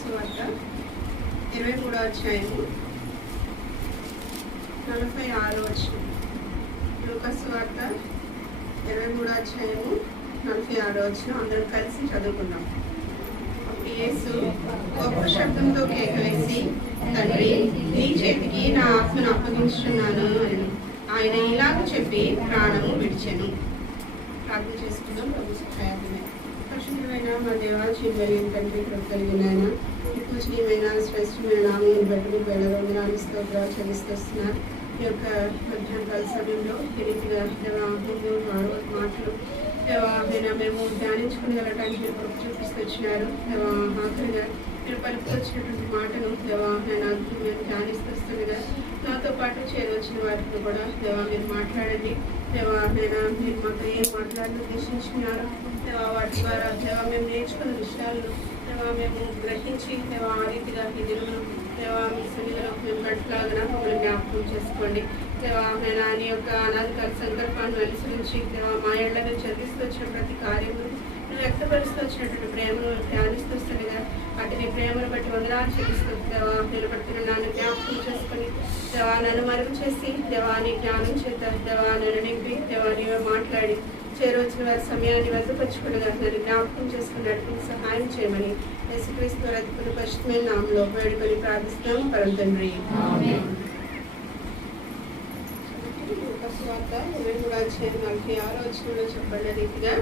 సువార్త 23వ అధ్యాయము 46వ వచనం. లూకా సువార్త 23వ అధ్యాయము 46వ వచనం అందరం కలిసి చదువుకుందాం. అప్పుడు యేసు గొప్ప శబ్దంతో కేకవేసి, తండ్రి, నీ చేతికి నా ఆత్మను అప్పగించుతున్నాను అని ఆయన ఇలాగ చెప్పి ప్రాణము విడిచెను. ప్రార్థన చేసుకుందాం. ప్రభు సహాయమే. పరిశుద్ధమైన మా దేవా, జీవమైన తండ్రి, కృతజ్ఞులైన పూజనీయమైన శ్రేష్టమైన నామమును బట్టి మీకు వేల స్తోత్రాలు చెల్లిస్తున్నారు. ఈ యొక్క మధ్యాహ్నకాల సమయంలో ఈ రీతిగా మాటలు మేము ధ్యానించుకుని వెళ్ళడానికి మీరు కృప చూపిస్తూ వచ్చినారు. ఆఖరిగా మీరు పలుకుతూ వచ్చినటువంటి మాటను మేము ధ్యానిస్తుండగా నాతో పాటు చేరవచ్చిన వారిని కూడా మీరు మాట్లాడండి. మీరు మాతో ఏం మాట్లాడాలని ఉద్దేశించుకున్నారు. వాటి ద్వారా మేము నేర్చుకున్న విషయాలను మేము గ్రహించి ఆ రీతిగా ఈ దినమును మీ సన్నిధిలో మేము గట్లాగా మమ్మల్ని జ్ఞాపకం చేసుకోండి. నీ యొక్క అనాధికార సంకల్పాన్ని అనుసరించి మా ఏళ్ల మీరు చదివిస్తూ వచ్చిన ప్రతి కార్యము నువ్వు వ్యక్తపరుస్తూ వచ్చినటువంటి ప్రేమను ధ్యానిస్తూ వస్తుండగా వాటిని ప్రేమను బట్టి వందనాలు చెల్లిస్తూ నిలబడుతున్న నన్ను జ్ఞాపకం చేసుకొని నన్ను మరుగు చేసి నీ జ్ఞానం చేత నన్ను నింపి నీవే మాట్లాడి చేరవచ్చిన వారి సమయాన్ని వద్దపరచుకుని నన్ను జ్ఞాపకం చేసుకుని నడిపి సహాయం చేయమని యేసుక్రీస్తు అతి పరిశుద్ధమైన నామములో వేడుకొని ప్రార్థిస్తున్నాం పరమ తండ్రి. సువార్త 23వ అధ్యాయం 46వ వచనంలో చెప్పబడిన రీతిగా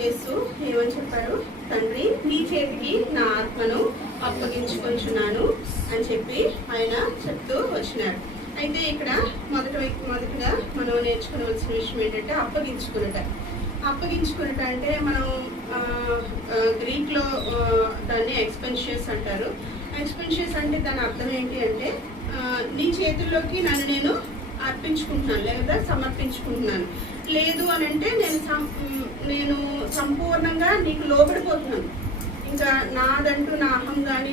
యేసు ఏమని చెప్పారు? తండ్రి, నీ చేతికి నా ఆత్మను అప్పగించుకొంచున్నాను అని చెప్పి ఆయన చెప్తూ వచ్చినారు. అయితే ఇక్కడ మొదటగా మనం నేర్చుకోవాల్సిన విషయం ఏంటంటే అప్పగించుకున్నట అంటే మనం గ్రీక్లో దాన్ని ఎక్స్పెన్షియస్ అంటారు. ఎక్స్పెన్షియస్ అంటే దాని అర్థం ఏంటి అంటే నీ చేతుల్లోకి నన్ను నేను అర్పించుకుంటున్నాను లేదా సమర్పించుకుంటున్నాను. లేదు అని అంటే నేను సంపూర్ణంగా నీకు లోబడిపోతున్నాను. ఇంకా నాదంటూ నా అహం కానీ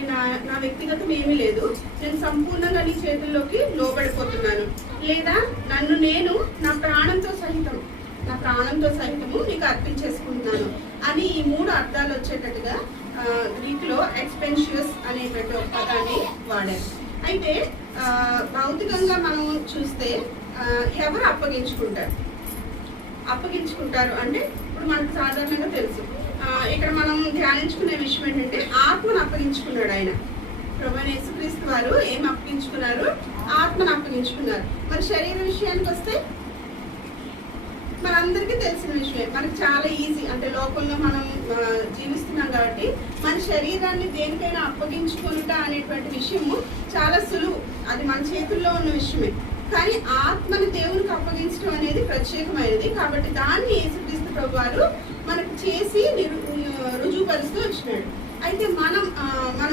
నా వ్యక్తిగతం ఏమీ లేదు. నేను సంపూర్ణంగా నీ చేతుల్లోకి లోబడిపోతున్నాను. లేదా నన్ను నేను నా ప్రాణంతో సహితము నీకు అర్పించేసుకుంటున్నాను అని ఈ 3 అర్థాలు వచ్చేటట్టుగా గ్రీక్లో ఎక్స్పెన్షియస్ అనేటువంటి ఒక పదాన్ని వాడారు. అయితే భౌతికంగా మనం చూస్తే ఎవరు అప్పగించుకుంటారు అంటే ఇప్పుడు మనకు సాధారణంగా తెలుసు. ఇక్కడ మనం ధ్యానించుకునే విషయం ఏంటంటే ఆత్మను అప్పగించుకున్నాడు ఆయన. ప్రభువైన యేసుక్రీస్తు వారు ఏం అప్పగించుకున్నారు? ఆత్మను అప్పగించుకున్నారు. మరి శరీర విషయానికి వస్తే మనందరికీ తెలిసిన విషయమే. మనకు చాలా ఈజీ, అంటే లోకంలో మనం జీవిస్తున్నాం కాబట్టి మన శరీరాన్ని దేనికైనా అప్పగించుకుంటా అనేటువంటి విషయము చాలా సులువు. అది మన చేతుల్లో ఉన్న విషయమే. కానీ ఆత్మని దేవునికి అప్పగించడం అనేది ప్రత్యేకమైనది. కాబట్టి దాన్ని యేసుక్రీస్తు ప్రభు వారు మనకు చేసి రుజువుపరుస్తూ వచ్చినాడు. అయితే మనం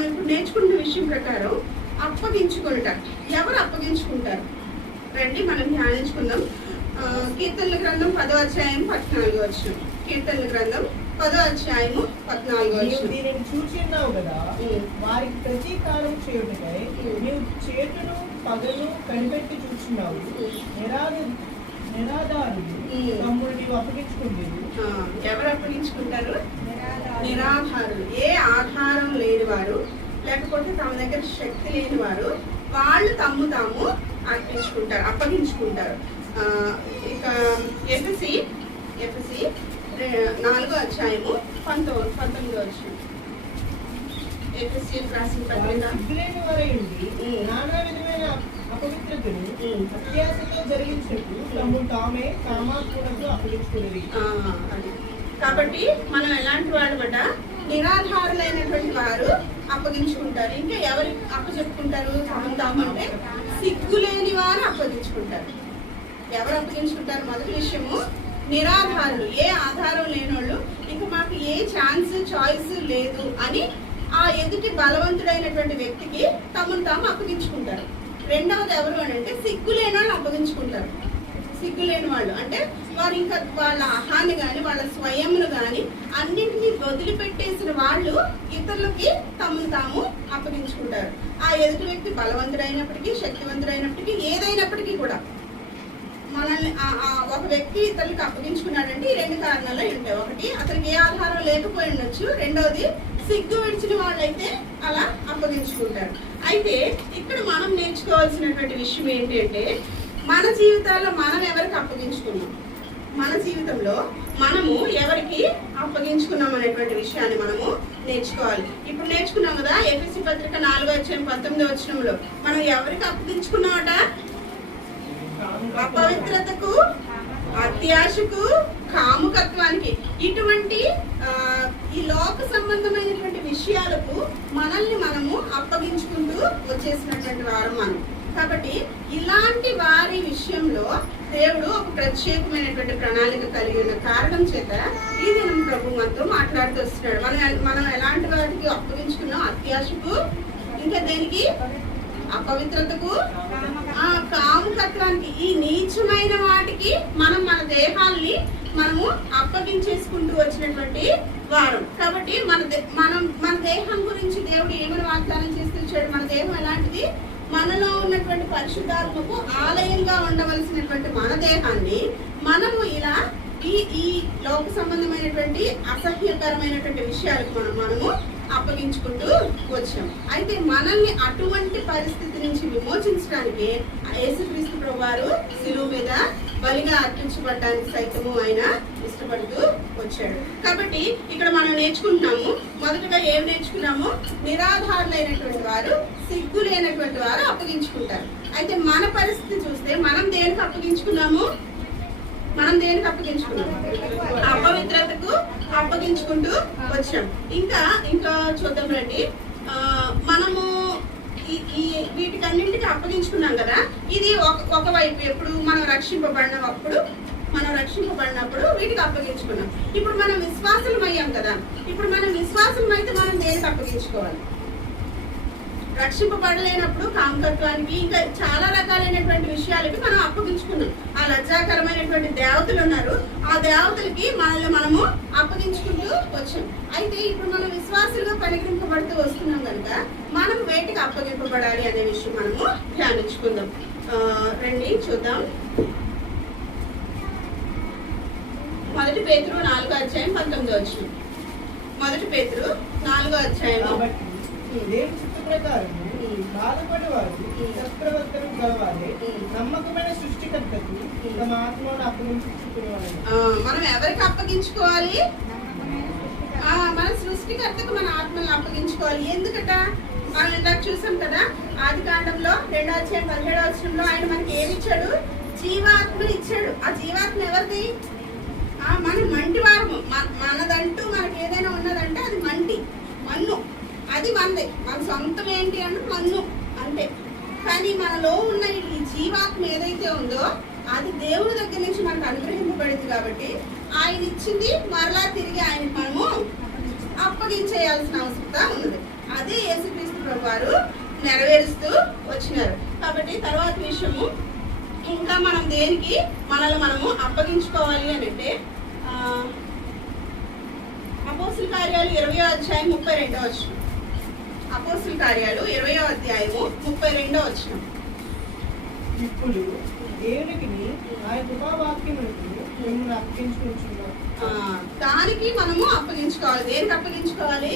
ఇప్పుడు నేర్చుకున్న విషయం ప్రకారం అప్పగించుకుంట ఎవరు అప్పగించుకుంటారు? రండి మనం ధ్యానించుకుందాం. కీర్తనల గ్రంథం 10వ అధ్యాయం 14వ వచనం. కీర్తనల గ్రంథం 10వ అధ్యాయము 14వ వచనం. దీనిని చూచిన్నావు కదా, వారికి ప్రతీకారం చేయుటకై నీవు చేతును పగలు కనిపెట్టి చూచున్నావు. నిరాధారులు తమ్ముడు నీవు అప్పగించుకుంటేది. ఎవరు అప్పగించుకుంటారు? నిరాధారులు. ఏ ఆధారం లేని వారు, లేకపోతే తమ దగ్గర శక్తి లేని వారు, వాళ్ళు తాము అప్పగించుకుంటారు. ఇక ఎఫెసీ 4వ అధ్యాయము 19వ వచనం. ఎఫెసీ రాసిన పత్రిక నానా విధమైన అపవిత్రతను అత్యాశతో జరిగించినట్టు తమ్ముడు తామే కామాత్మకు అప్పగించుకునేది. కాబట్టి మనం ఎలాంటి వాడు బట నిరాధారులైనటువంటి వారు అప్పగించుకుంటారు. ఇంకా ఎవరు అప్పచెప్పుకుంటారు? తాము అంటే సిగ్గులేని వారు అప్పగించుకుంటారు. ఎవరు అప్పగించుకుంటారు? మొదటి విషయము నిరాధారులు, ఏ ఆధారం లేనోళ్ళు, ఇంకా మాకు ఏ చాయిస్ లేదు అని ఆ ఎదుటి బలవంతుడైనటువంటి వ్యక్తికి తమను తాము అప్పగించుకుంటారు. రెండవది ఎవరు అని అంటే సిగ్గులేని వాళ్ళు అప్పగించుకుంటారు. సిగ్గులేని వాళ్ళు అంటే వారు ఇంకా వాళ్ళ అహాన్ని కానీ వాళ్ళ స్వయంను కానీ అన్నింటినీ వదిలిపెట్టేసిన వాళ్ళు ఇతరులకి తమను తాము అప్పగించుకుంటారు. ఆ ఎదుటి వ్యక్తి బలవంతుడైనప్పటికీ, శక్తివంతుడైనప్పటికీ, ఏదైనప్పటికీ కూడా మనల్ని ఒక వ్యక్తి ఇతరులకు అప్పగించుకున్నాడంటే ఈ 2 కారణాలు ఉంటాయి. ఒకటి, అతనికి ఏ ఆధారం లేకపోయి ఉండొచ్చు. రెండవది, సిగ్గు విడిచిన వాళ్ళైతే అలా అప్పగించుకుంటారు. అయితే ఇక్కడ మనం నేర్చుకోవాల్సినటువంటి విషయం ఏంటి అంటే, మన జీవితాల్లో మనం ఎవరికి అప్పగించుకున్నాం, మన జీవితంలో మనము ఎవరికి అప్పగించుకున్నాం అనేటువంటి విషయాన్ని మనము నేర్చుకోవాలి. ఇప్పుడు నేర్చుకున్నాం కదా, ఎఫెసీ పత్రిక 4:19 మనం ఎవరికి అప్పగించుకున్నామట? అపవిత్రతకు, అత్యాశకు, కాముకత్వానికి, ఇటువంటి ఈ లోక సంబంధమైనటువంటి విషయాలకు మనల్ని మనము అప్పగించుకుంటూ వచ్చేసినటువంటి వారు మనం. కాబట్టి ఇలాంటి వారి విషయంలో దేవుడు ఒక ప్రత్యేకమైనటువంటి ప్రణాళిక కలిగి ఉన్న కారణం చేత ఈ దినం ప్రభు మనతో మాట్లాడుతూ వస్తున్నాడు. మనం ఎలాంటి వాటికి అప్పగించుకున్నాం? అత్యాశకు, ఇంకా దేనికి? అపవిత్రతకు, కాముకత్వానికి, ఈ నీచమైన వాటికి మనం మన దేహాల్ని మనము అప్పగించేసుకుంటూ వచ్చినటువంటి వారం. కాబట్టి మన దేహం గురించి దేవుడు ఏమైనా వాగ్దానం చేస్తూ వచ్చాడు? మన దేహం ఎలాంటిది? మనలో ఉన్నటువంటి పరిశుద్ధాత్మకు ఆలయంగా ఉండవలసినటువంటి మన దేహాన్ని మనము ఇలా ఈ లోక సంబంధమైనటువంటి అసహ్యకరమైనటువంటి విషయాలకు మనము అప్పగించుకుంటూ వచ్చాం. అయితే మనల్ని అటువంటి పరిస్థితి నుంచి విమోచించడానికి యేసుక్రీస్తు ప్రభువారు శిలువ మీద బలిగా అర్పించబడడానికి సైతము ఆయన ఇష్టపడుతూ వచ్చాడు. కాబట్టి ఇక్కడ మనం నేర్చుకుంటున్నాము, మొదటగా ఏం నేర్చుకున్నాము? నిరాధారులైనటువంటి వారు, సిగ్గు లేనటువంటి వారు అప్పగించుకుంటారు. అయితే మన పరిస్థితి చూస్తే మనం దేనికి అప్పగించుకున్నాము? అపవిత్రతకు అప్పగించుకుంటూ వచ్చాం. ఇంకా చూద్దాం రండి. మనము వీటికన్నింటికి అప్పగించుకున్నాం కదా. ఇది ఒకవైపు ఎప్పుడు మనం రక్షింపబడినప్పుడు వీటికి అప్పగించుకున్నాం. ఇప్పుడు మనం విశ్వాసం అయ్యాం కదా. ఇప్పుడు మనం విశ్వాసం అయితే మనం దేనికి అప్పగించుకోవాలి? రక్షింపబడలేనప్పుడు కామకత్వానికి, ఇంకా చాలా రకాలైనటువంటి విషయాలకి మనం అప్పగించుకున్నాం. ఆ లజ్జాకరమైనటువంటి దేవతలు ఉన్నారు, ఆ దేవతలకి మనల్ని మనము అప్పగించుకుంటూ వచ్చాం. అయితే ఇప్పుడు మనం విశ్వాసులుగా పరిగణింపబడుతూ వస్తున్నాం కనుక మనం వేటికి అప్పగింపబడాలి అనే విషయం మనము ధ్యానించుకుందాం. రండి చూద్దాం. 1 పేతురు 4:19. 1 పేతురు 4:19. బాధపడేవారు చక్రవర్తులు గలవాలి, నమ్మకమైన సృష్టికర్తకు తమ ఆత్మను అప్పగించుకునేవారు. మనం ఎవరికి అప్పగించుకోవాలి? మన సృష్టికర్తకు మన ఆత్మలను అప్పగించుకోవాలి. ఎందుకట? మనం ఇందాక చూసాం కదా, ఆదికాండంలో 2:17 ఆయన మనకి ఏమి ఇచ్చాడు? జీవాత్మని ఇచ్చాడు. ఆ జీవాత్మ ఎవరిది? మన మంటి వారము. మనదంటూ మనకి ఏదైనా ఉన్నదంటే అది మన్ను, అది మనదే. మన సొంతం ఏంటి అంటే మన్ను అంతే. కానీ మనలో ఉన్న ఈ జీవాత్మ ఏదైతే ఉందో అది దేవుని దగ్గర నుంచి మనకు అనుగ్రహింపబడింది. కాబట్టి ఆయన ఇచ్చింది మరలా తిరిగి ఆయనకి మనము అప్పగించేయాల్సిన అవసరం ఉన్నది. అదే యేసుక్రీస్తు ప్రభువారు నెరవేరుస్తూ వచ్చినారు. కాబట్టి తర్వాత విషయము, ఇంకా మనం దేనికి మనల్ని మనము అప్పగించుకోవాలి అని అంటే, అపోస్తుల కార్యాలు 20:32. అపోస్తుల కార్యాలు 20:32. ఇప్పుడు దేవునికి ఆయన కృపావాక్యములకు మిమ్మల్ని అప్పగించుకుంటున్నాం. దానికి మనము అప్పగించుకోవాలి. దేనికి అప్పగించుకోవాలి?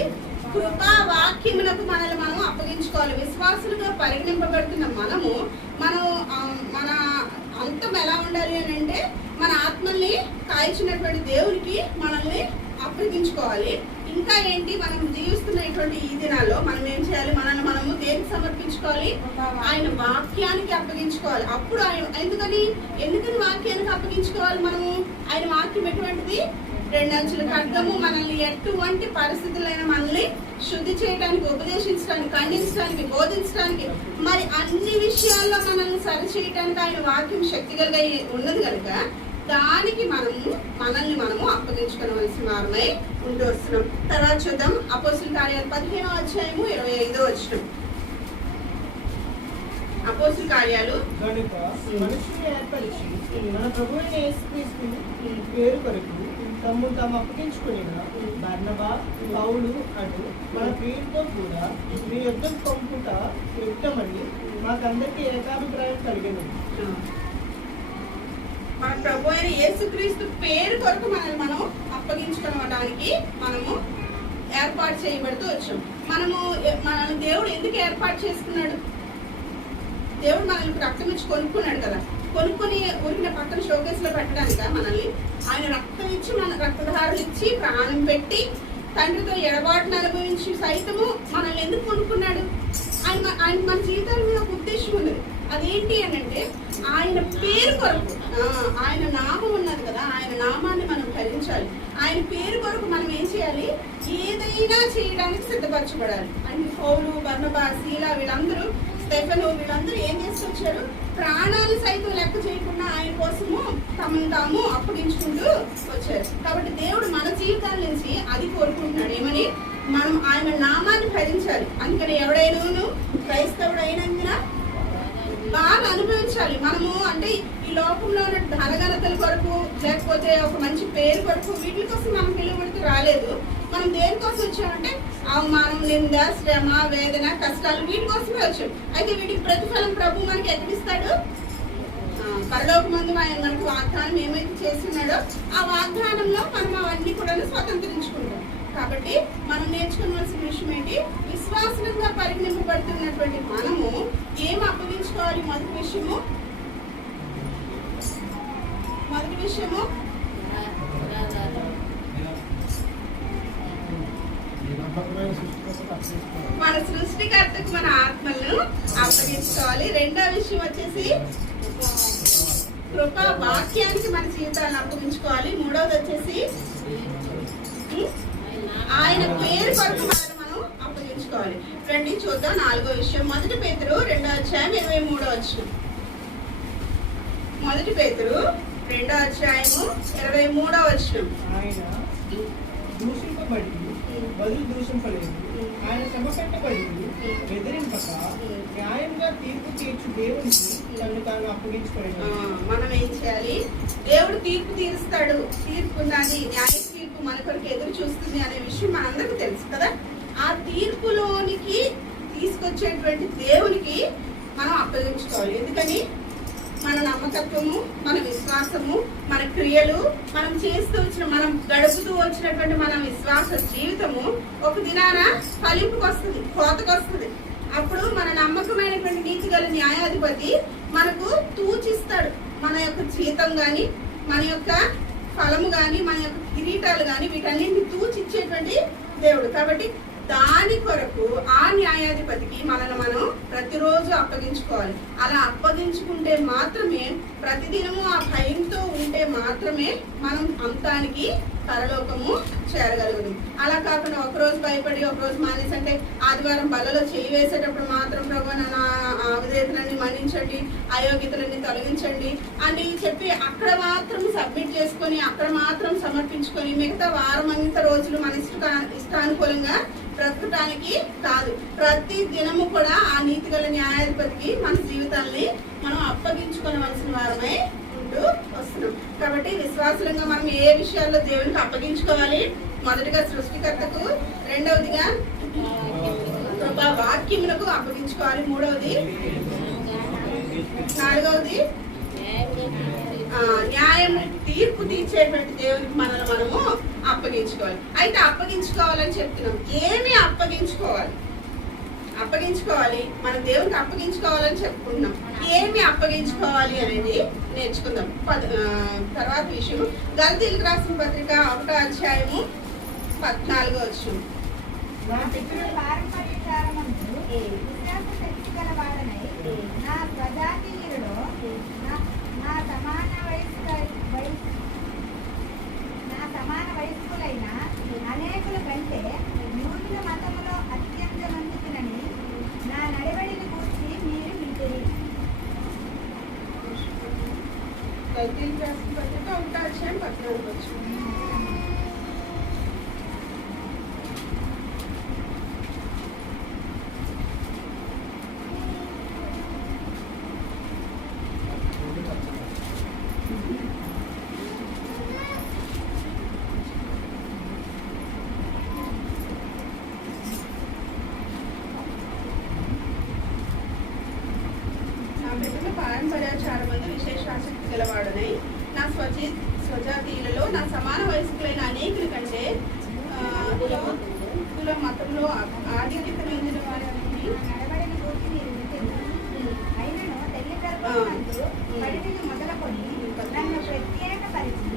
కృపావాక్యములకు మనల్ని మనము అప్పగించుకోవాలి. విశ్వాసులుగా పరిగణింపబడుతున్న మన అంతం ఎలా ఉండాలి అని అంటే, మన ఆత్మల్ని కాల్చినటువంటి దేవునికి మనల్ని అప్పగించుకోవాలి. ఇంకా ఏంటి? మనం జీవిస్తున్నటువంటి ఈ దినాల్లో మనం ఏం చేయాలి? మనల్ని మనము దేనికి సమర్పించుకోవాలి? ఆయన వాక్యానికి అప్పగించుకోవాలి. అప్పుడు ఎందుకని వాక్యానికి అప్పగించుకోవాలి? మనము ఆయన వాక్యం ఎటువంటిది? 2 అంచుల ఖడ్గము. మనల్ని ఎటువంటి పరిస్థితులైనా మనల్ని శుద్ధి చేయడానికి, ఉపదేశించడానికి, ఖండించడానికి, బోధించడానికి, మరి అన్ని విషయాల్లో మనల్ని సరిచేయడానికి ఆయన వాక్యం శక్తి కలిగి ఉన్నది కనుక దానికి మనల్ని మనము అప్పగించుకోవలసిన వారమై ఉంటూ వస్తున్నాం. తర్వాత చూద్దాం. అపోస్తుల కార్యాలు 15:25. అపోస్తుల కార్యాలు. కనుక మనుషుని ఏర్పరిచి మన ప్రభువైన యేసుక్రీస్తు పేరు కొరకు తమ్మును తాము అప్పగించుకుని బర్నబా, పౌలు అను మన పేరుతో కూడా మీ యొద్దకు పంపుట యుక్తమని మాకందరికీ ఏకాభిప్రాయం కలిగింది. మన ప్రభు అయిన యేసుక్రీస్తు పేరు కొరకు మనల్ని మనం అప్పగించుకోవడానికి మనము ఏర్పాటు చేయబడుతూ వచ్చాం. మనల్ని దేవుడు ఎందుకు ఏర్పాటు చేసుకున్నాడు? దేవుడు మనల్ని రక్తం ఇచ్చి కొనుక్కున్నాడు కదా. కొనుక్కొని ఊరిన పక్కన షోకేస్ లో పెట్టడానిక మనల్ని? ఆయన రక్తం ఇచ్చి, మన రక్తధారులు ఇచ్చి, ప్రాణం పెట్టి, తండ్రితో ఎడబాటును అనుభవించి సైతము మనల్ని ఎందుకు కొనుక్కున్నాడు? ఆయన మన జీవితాల మీద ఒక ఉద్దేశం ఉన్నది. అదేంటి అని అంటే ఆయన పేరు కొరకు, ఆయన నామం ఉన్నది కదా, ఆయన నామాన్ని మనం ధరించాలి. ఆయన పేరు కొరకు మనం ఏం చేయాలి? ఏదైనా చేయడానికి సిద్ధపరచబడాలి. అంటే పౌలు, బర్నబా, శీలా, వీళ్ళందరూ, స్టెఫెను, వీళ్ళందరూ ఏం చేసుకొచ్చారు? ప్రాణాలు సైతం లెక్క చేయకుండా ఆయన కోసము తమను తాము అప్పగించుకుంటూ వచ్చారు. కాబట్టి దేవుడు మన జీవితాల నుంచి అది కోరుకుంటున్నాడు. ఏమని? మనం ఆయన నామాన్ని భరించాలి. అందుకని ఎవడైనా క్రైస్తవుడు అయినందున బాగా అనుభవించాలి. మనము అంటే ఈ లోకంలో ఉన్న ధనఘనతల కొరకు, లేకపోతే ఒక మంచి పేరు కొరకు, వీటి కోసం మనం పిలువబడితే రాలేదు. మనం దేనికోసం వచ్చామంటే అవమానం, నింద, శ్రమ, వేదన, కష్టాలు, వీటి కోసమే వచ్చాం. అయితే వీటికి ప్రతిఫలం ప్రభు మనకి ఎక్కడిస్తాడు? పరలోకమందు ఆయన మనకు వాగ్దానం ఏమైతే చేస్తున్నాడో ఆ వాగ్దానంలో మనం అవన్నీ కూడా స్వతంత్రించుకుంటాం. కాబట్టి మనం నేర్చుకోవాల్సిన విషయం ఏంటి? విశ్వాసంగా పరిగణింపబడుతున్నటువంటి మనము ఏం అప్పగించుకోవాలి? మొదటి విషయము మన సృష్టికర్తకు మన ఆత్మలను అప్పగించుకోవాలి. రెండో విషయం వచ్చేసి కృపా వాక్యానికి మన జీవితాలను అప్పగించుకోవాలి. మూడవది వచ్చేసి ఆయన పేరు కొరకు మనం అప్పగించుకోవాలి. రండి చూద్దాం నాలుగో విషయం. 1 పేతురు 2:23. 1 పేతురు 2:23. ఆయన దూషింపబడి బదులు దూషింపలేదు, ఆయన శ్రమ పెట్టబడి బెదిరింపక న్యాయంగా తీర్పు తీర్చు దేవునికి తను తాను అప్పగించుకోలేదు. మనం ఏం చేయాలి? దేవుడు తీర్పు తీరుస్తాడు. తీర్పు ఉన్నది, న్యాయ తీర్పు మన కొరకు ఎదురు చూస్తుంది అనే విషయం మనందరికీ తెలుసు కదా. ఆ తీర్పులోనికి తీసుకొచ్చేటువంటి దేవునికి మనం అప్పగించుకోవాలి. ఎందుకని? మన నమ్మకత్వము, మన విశ్వాసము, మన క్రియలు, మనం చేస్తూ వచ్చిన, మనం గడుపుతూ వచ్చినటువంటి మన విశ్వాస జీవితము ఒక దినాన ఫలింపుకి వస్తుంది, కోతకు వస్తుంది. అప్పుడు మన నమ్మకమైనటువంటి నీతి గల న్యాయాధిపతి మనకు తూచిస్తాడు. మన యొక్క జీతం కానీ, మన యొక్క ఫలము కానీ, మన యొక్క కిరీటాలు కానీ, వీటన్నింటినీ తూచిచ్చేటువంటి దేవుడు. కాబట్టి దాని కొరకు ఆ న్యాయాధిపతికి మనల్ని మనం ప్రతిరోజు అప్పగించుకోవాలి. అలా అప్పగించుకుంటే మాత్రమే, ప్రతిదినము ఆ భయంతో ఉంటే మాత్రమే మనం అంతానికి పరలోకము చేరగలుగుతాం. అలా కాకుండా ఒకరోజు భయపడి ఒకరోజు మానేసి, అంటే ఆదివారం బలలో చేయి వేసేటప్పుడు మాత్రం ప్రభు నా అవిధేయతలన్నీ మన్నించండి, అయోగ్యతలన్నీ తొలగించండి అని చెప్పి అక్కడ మాత్రం సబ్మిట్ చేసుకొని, అక్కడ మాత్రం సమర్పించుకొని, మిగతా వారం అంతా రోజులు మన ఇష్టానుకూలంగా బ్రతకటానికి కాదు. ప్రతి దినము కూడా ఆ నీతి గల న్యాయాధిపతికి మన జీవితాన్ని మనం అప్పగించుకోవలసిన వారమై ఉంటూ వస్తున్నాం. కాబట్టి విశ్వాసంగా మనం ఏ విషయాల్లో దేవునికి అప్పగించుకోవాలి? మొదటిగా సృష్టికర్తకు, రెండవదిగా కృపా వాక్యములకు అప్పగించుకోవాలి, మూడవది, నాలుగవది న్యాయం తీర్పు తీర్చేటువంటి దేవునికి మనల్ని మనము అప్పగించుకోవాలి. అయితే అప్పగించుకోవాలని చెప్తున్నాం. ఏమి అప్పగించుకోవాలి? మన దేవునికి అప్పగించుకోవాలని చెప్పుకుంటున్నాం. ఏమి అప్పగించుకోవాలి అనేది నేర్చుకుందాం. తర్వాత విషయం గలతీయులకు రాసిన పత్రిక 1:14. నా పితరుల పారంపర్యకారమందు విశ్వాస శక్తి గల వాడనై నా స్వజాతీయులలో నా సమాన వయస్కులైన అనేకుల కంటే యూదుల మతములో అత్యంత నొందుకునని నా నడవడిని గురించి మీరు వింటిరి. గలతీయులకు రాసిన పత్రిక 1:14. పారంపర్యాచారమందు విశేష ఆసక్తి గలవాడనై స్వజాతీయులలో నా సమాన వయస్కులైన అనేకుల కంటే కుల మతంలో ఆధిక్యత చెందిన వారిని నడవడిని గూర్చి మీరు వింటున్నారు. అయినను తల్లి గర్భమందు పడిదిని మొదలుకొని నన్ను ప్రత్యేకపరిచి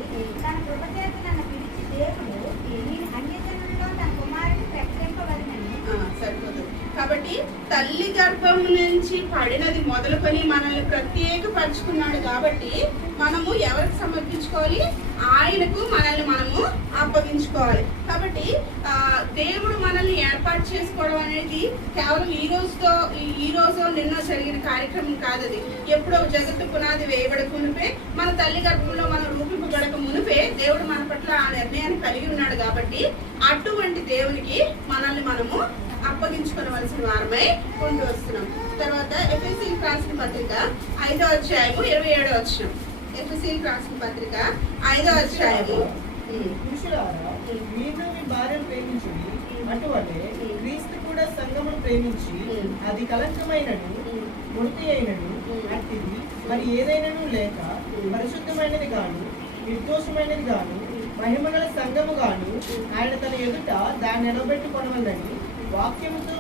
తన కృపచేత నన్ను పిలిచి దేవుడు నేను అన్యజనుల్లో తన కుమారుని ప్రకటింపవలనని. సరిపోతుంది. కాబట్టి తల్లి గర్భం నుంచి పడినది మొదలుకొని మనల్ని ప్రత్యేకపరుచుకున్నాడు. కాబట్టి మనము ఎవరికి సమర్పించుకోవాలి? ఆయనకు మనల్ని మనము అప్పగించుకోవాలి. కాబట్టి దేవుడు మనల్ని ఏర్పాటు చేసుకోవడం అనేది కేవలం ఈ రోజు నిన్న జరిగిన కార్యక్రమం కాదు. అది ఎప్పుడో జగత్తు పునాది వేయబడక మునిపే, మన తల్లి గర్భంలో మనం రూపింపబడక మునిపే దేవుడు మన పట్ల ఆ నిర్ణయాన్ని కలిగి ఉన్నాడు. కాబట్టి అటువంటి దేవునికి మనల్ని మనము అప్పగించుకోవలసిన వారమై ఉంటూ వస్తున్నాం. తర్వాత ఎఫెసీయులకు రాసిన పత్రిక 5వ అధ్యాయము 27వ వచనం. ఎఫెసీయులకు రాసిన పత్రిక 5వ అధ్యాయము. పురుషులారా, మీరు మీ భార్యను ప్రేమించుడి, అటువలే క్రీస్తు కూడా సంఘమును ప్రేమించి అది కలంకమైనను ముడితి అయినను అట్టిది మరి ఏదైనాను లేక పరిశుద్ధమైనది గాను నిర్దోషమైనది గాను మహిమగల సంఘము గాను ఆయన తన ఎదుట దాన్ని నిలబెట్టుకొనవలెనని వాక్యముతో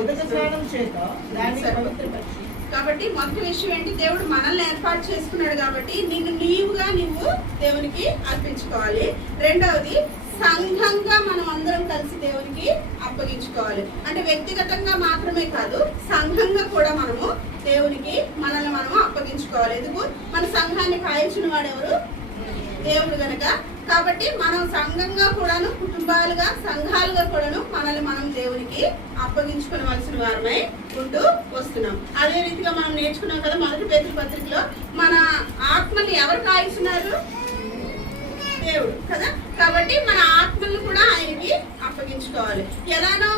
ఉదక స్నానం చేత దాన్ని పవిత్రపరిచి. కాబట్టి మొదటి విషయం ఏంటి? దేవుడు మనల్ని ఏర్పాటు చేసుకున్నాడు. కాబట్టి నీవు దేవునికి అర్పించుకోవాలి. రెండవది, సంఘంగా మనం అందరం కలిసి దేవునికి అప్పగించుకోవాలి. అంటే వ్యక్తిగతంగా మాత్రమే కాదు, సంఘంగా కూడా మనము దేవునికి మనల్ని మనము అప్పగించుకోవాలి. ఎందుకు? మన సంఘాన్ని కాయించిన వాడెవరు? దేవుడు గనక. కాబట్టి మనం సంఘంగా కూడాను, కుటుంబాలుగా, సంఘాలుగా కూడాను మనల్ని మనం దేవునికి అప్పగించుకోవలసిన వారమై ఉంటూ వస్తున్నాం. అదే రీతిగా మనం నేర్చుకున్నాం కదా మొదటి పేతురు పత్రికలో, మన ఆత్మని ఎవరు కాయిస్తున్నారు? దేవుడు కదా. కాబట్టి మన ఆత్మలను కూడా ఆయనకి అప్పగించుకోవాలి. ఎలానో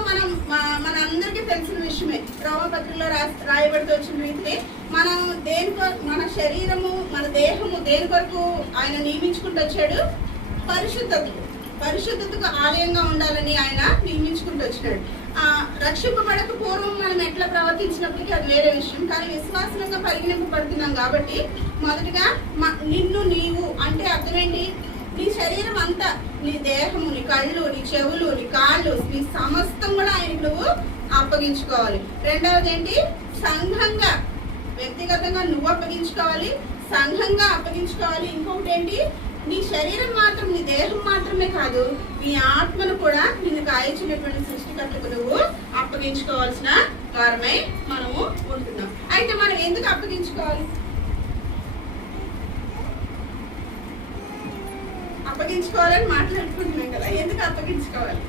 మనందరికీ తెలిసిన విషయమే, రోమపత్రికలో రాయబడుతూ వచ్చిన రీతిని మనం మన శరీరము, మన దేహము దేని కొరకు ఆయన నియమించుకుంటూ వచ్చాడు? పరిశుద్ధతకు ఆలయంగా ఉండాలని ఆయన నియమించుకుంటూ వచ్చినాడు. రక్షింపబడక పూర్వం మనం ఎట్లా ప్రవర్తించినప్పటికీ అది వేరే విషయం. కానీ విశ్వాసంగా పరిగణింపబడుతున్నాం కాబట్టి మొదటిగా నీవు అంటే అర్థమేంటి? నీ శరీరం అంతా, నీ దేహము, నీ కళ్ళు, నీ చెవులు, నీ కాళ్ళు, నీ సమస్తం కూడా ఆయనకు నువ్వు అప్పగించుకోవాలి. రెండవది ఏంటి? సంఘంగా, వ్యక్తిగతంగా నువ్వు అప్పగించుకోవాలి, సంఘంగా అప్పగించుకోవాలి. ఇంకొకటి ఏంటి? నీ శరీరం మాత్రం, నీ దేహం మాత్రమే కాదు, నీ ఆత్మను కూడా నిన్ను కాయించినటువంటి సృష్టికర్తకు నువ్వు అప్పగించుకోవాల్సిన వారమై మనము ఉంటున్నాం. అయితే మనం ఎందుకు అప్పగించుకోవాలి? అప్పగించుకోవాలని మాట్లాడుకుంటున్నాం కదా, ఎందుకు అప్పగించుకోవాలి?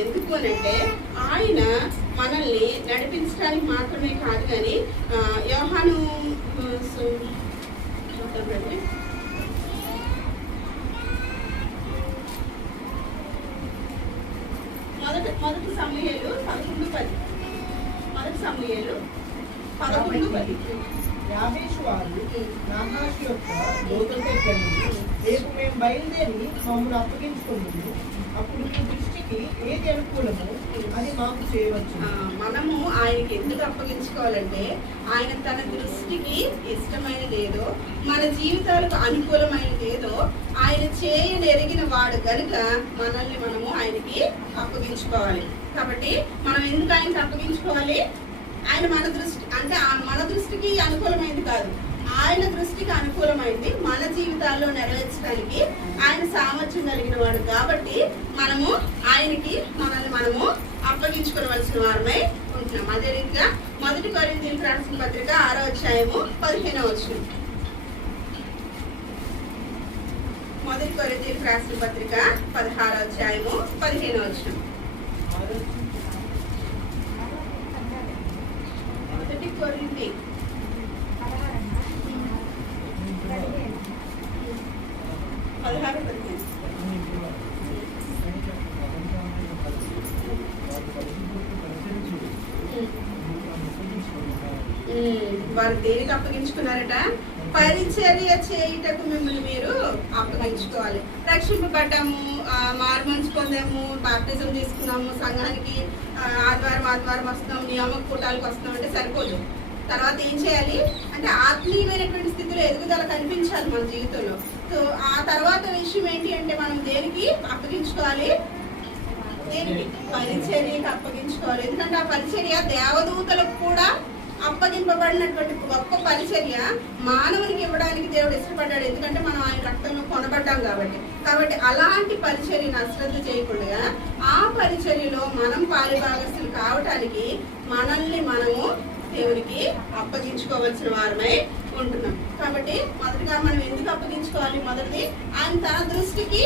ఎందుకు అనంటే ఆయన మనల్ని నడిపించడానికి మాత్రమే కాదు, కానీ యోహాను మొదటి సమూయేలు 11:10. మొదటి సమూయేలు 11:10. యాబేషు వారు నాహాషు యొక్క దూతలతో ఇక్కడి రేపు మేము బయలుదేరి మమ్మల్ని అప్పగించుకుంటుంది. అప్పుడు మీ దృష్టికి ఏది అనుకూలమో అది మాకు చేయవచ్చు. మనము ఆయనకి ఎందుకు అప్పగించుకోవాలంటే, ఆయన తన దృష్టికి ఇష్టమైనది ఏదో, మన జీవితాలకు అనుకూలమైనది ఏదో ఆయన చేయనెరిగిన వాడు కనుక మనల్ని మనము ఆయనకి అప్పగించుకోవాలి. కాబట్టి మనం ఎందుకు ఆయనకి అప్పగించుకోవాలి? ఆయన మన దృష్టికి అనుకూలమైనది కాదు, ఆయన దృష్టికి అనుకూలమైంది మన జీవితాల్లో నెరవేర్చడానికి ఆయన సామర్థ్యం కలిగిన వాడు. కాబట్టి మనము ఆయనకి మనల్ని మనము అప్పగించుకోవలసిన వారమై ఉంటున్నాం. అదే రీతిగా మొదటి కొరింథీయులకు రాసిన పత్రిక 6వ అధ్యాయము 15వ వచనం. మొదటి కొరింథీయులకు రాసిన పత్రిక 16వ అధ్యాయము 15వ వచనం. మొదటి కొరింథీ 16:15. వారు దేనికి అప్పగించుకున్నారట? పరిచర్య చేయుటకు మిమ్మల్ని మీరు అప్పగించుకోవాలి. రక్షింపబడ్డాము, మారుమనసు పొందాము, బాప్టిజం తీసుకున్నాము, సంఘానికి ఆదివారం వస్తున్నాము, నియామక కూటాలకు వస్తున్నాం అంటే సరిపోదు. తర్వాత ఏం చేయాలి అంటే ఆత్మీయమైనటువంటి స్థితిలో ఎదుగుదల కనిపించాలి మన జీవితంలో. సో ఆ తర్వాత విషయం ఏంటి అంటే మనం దేనికి అప్పగించుకోవాలి, దేనికి పరిచర్యకి అప్పగించుకోవాలి. ఎందుకంటే ఆ పరిచర్య దేవదూతలకు కూడా అప్పగింపబడినటువంటి గొప్ప పరిచర్య మానవునికి ఇవ్వడానికి దేవుడు ఇష్టపడ్డాడు. ఎందుకంటే మనం ఆయన రక్తంలో కొనబడ్డాం కాబట్టి అలాంటి పరిచర్యను అశ్రద్ధ చేయకుండా ఆ పరిచర్యలో మనం పాలిభాగస్తులు కావటానికి మనల్ని మనము దేవునికి అప్పగించుకోవాల్సిన వారమై ఉంటున్నాం. కాబట్టి మొదటిగా మనం ఎందుకు అప్పగించుకోవాలి? మొదటిది ఆయన తన దృష్టికి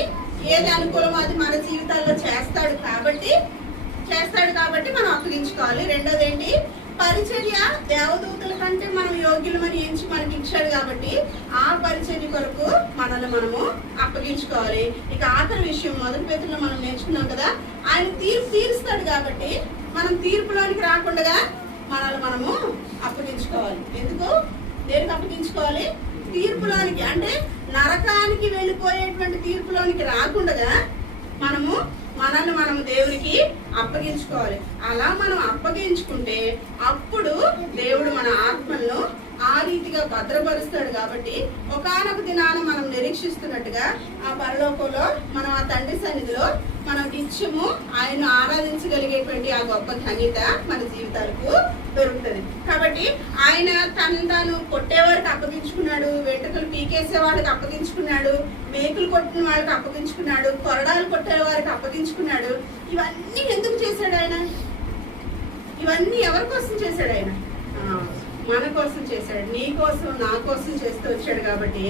ఏది అనుకూలమో అది మన జీవితాల్లో చేస్తాడు కాబట్టి మనం అప్పగించుకోవాలి. రెండోది ఏంటి? పరిచర్య దేవదూతల కంటే మనం యోగ్యులమని ఎంచి మనకి ఇచ్చాడు కాబట్టి ఆ పరిచర్య కొరకు మనల్ని మనము అప్పగించుకోవాలి. ఇక ఆఖరి విషయం మొదటి పేతుల్లో మనం నేర్చుకున్నాం కదా, ఆయన తీర్పు తీరుస్తాడు కాబట్టి మనం తీర్పులోనికి రాకుండా మనల్ని మనము అప్పగించుకోవాలి. ఎందుకు? దేనికి అప్పగించుకోవాలి? తీర్పులోనికి, అంటే నరకానికి వెళ్ళిపోయేటువంటి తీర్పులోనికి రాకుండా మనల్ని మనము దేవునికి అప్పగించుకోవాలి. అలా మనం అప్పగించుకుంటే అప్పుడు దేవుడు మన ఆత్మలను ఆ రీతిగా భద్రపరుస్తాడు. కాబట్టి ఒకానొక దినాన మనం నిరీక్షిస్తున్నట్టుగా ఆ పరలోకంలో మనం ఆ తండ్రి సన్నిధిలో మనం నిత్యము ఆయన ఆరాధించగలిగేటువంటి ఆ గొప్ప ధన్యత మన జీవితాలకు దొరుకుతుంది. కాబట్టి ఆయన తాను కొట్టేవారికి అప్పగించుకున్నాడు, వెంట్రుకలు పీకేసే వాళ్ళకి అప్పగించుకున్నాడు, మేకులు కొట్టిన వాళ్ళకి అప్పగించుకున్నాడు, కొరడాలు కొట్టే వారికి అప్పగించుకున్నాడు. ఇవన్నీ ఎందుకు చేశాడు ఆయన? ఇవన్నీ ఎవరి కోసం చేశాడు ఆయన? మన కోసం చేశాడు, నీ కోసం నా కోసం చేస్తూ వచ్చాడు. కాబట్టి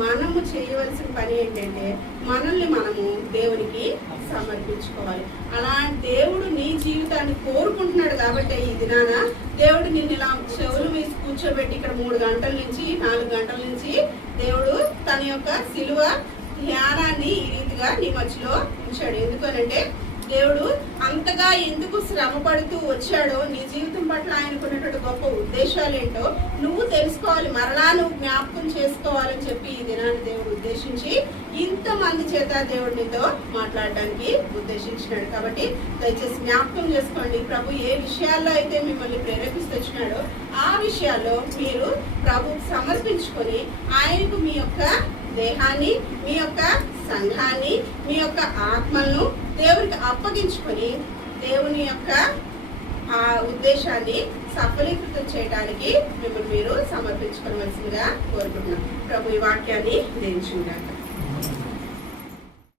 మనము చేయవలసిన పని ఏంటంటే మనల్ని మనము దేవునికి సమర్పించుకోవాలి. అలా దేవుడు నీ జీవితాన్ని కోరుకుంటున్నాడు. కాబట్టి ఈ దినాన దేవుడు నిన్ను ఇలా చెవులు వేసి కూర్చోబెట్టి ఇక్కడ 3 గంటల నుంచి 4 గంటల నుంచి దేవుడు తన యొక్క సిలువ ధ్యానాన్ని ఈ రీతిగా నీ మధ్యలో ఉంచాడు. ఎందుకనంటే దేవుడు అంతగా ఎందుకు శ్రమ పడుతూ వచ్చాడో, నీ జీవితం పట్ల ఆయనకున్నటువంటి గొప్ప ఉద్దేశాలు ఏంటో నువ్వు తెలుసుకోవాలి, మరలా నువ్వు జ్ఞాపకం చేసుకోవాలని చెప్పి ఈ దినాన్ని దేవుడు ఉద్దేశించి ఇంతమంది చేత దేవుడు నీతో మాట్లాడడానికి ఉద్దేశించినాడు. కాబట్టి దయచేసి జ్ఞాపకం చేసుకోండి, ప్రభు ఏ విషయాల్లో అయితే మిమ్మల్ని ప్రేరేపిస్తున్నాడో ఆ విషయాల్లో మీరు ప్రభుకు సమర్పించుకొని ఆయనకు మీ యొక్క దేహాన్ని, మీ యొక్క సంఘాన్ని, మీ యొక్క ఆత్మలను దేవునికి అప్పగించుకొని దేవుని యొక్క ఆ ఉద్దేశాన్ని సఫలీకృతం చేయడానికి మిమ్మల్ని మీరు సమర్పించుకోవలసిందిగా కోరుకుంటున్నాం. ప్రభు ఈ వాక్యాన్ని దీవించుగాక.